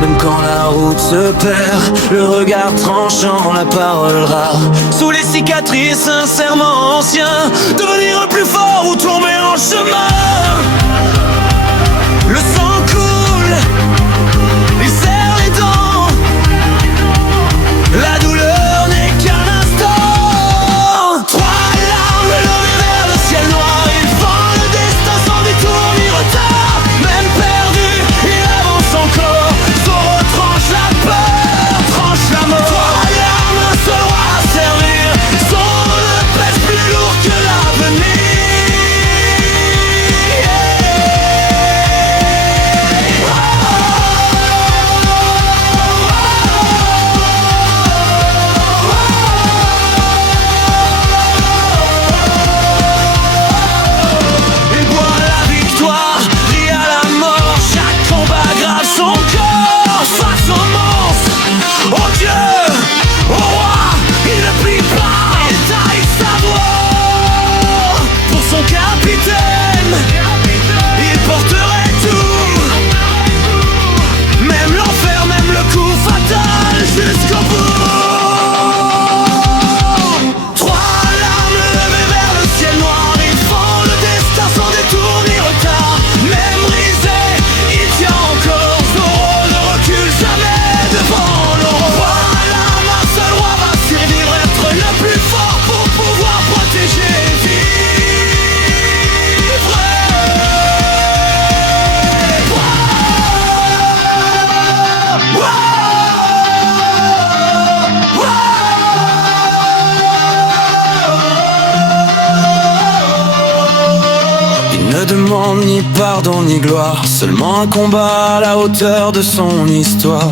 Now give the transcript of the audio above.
Même quand la route se perd, le regard tranchant, la parole rare. Sous les cicatrices sincèrement anciens, devenir plus fort ou tomber en chemin. Le sang coule, il serre les dents. La douleur n'est qu'un instant. Trois larmes levées vers le ciel noir, il fend le destin sans détour ni retard. Même perdu, il avance encore. La mort, trois larmes, un seul roi à servir. Son ne pèse plus lourd que l'avenir. Il boit la victoire, rit à la mort. Chaque combat grave son corps face au monstre. Oh Dieu, oh roi, il ne plie pas, il taille sa voix. Pour son capitaine, il porterait tout. Même l'enfer, même le coup fatal jusqu'au bout. Trois larmes levées vers le ciel noir, ils font le destin sans détour ni retard. Même brisé, il tient encore. Zoro ne recule jamais devant. Le plus fort pour pouvoir protéger et vivre. Il ne demande ni pardon ni gloire, seulement un combat à la hauteur de son histoire.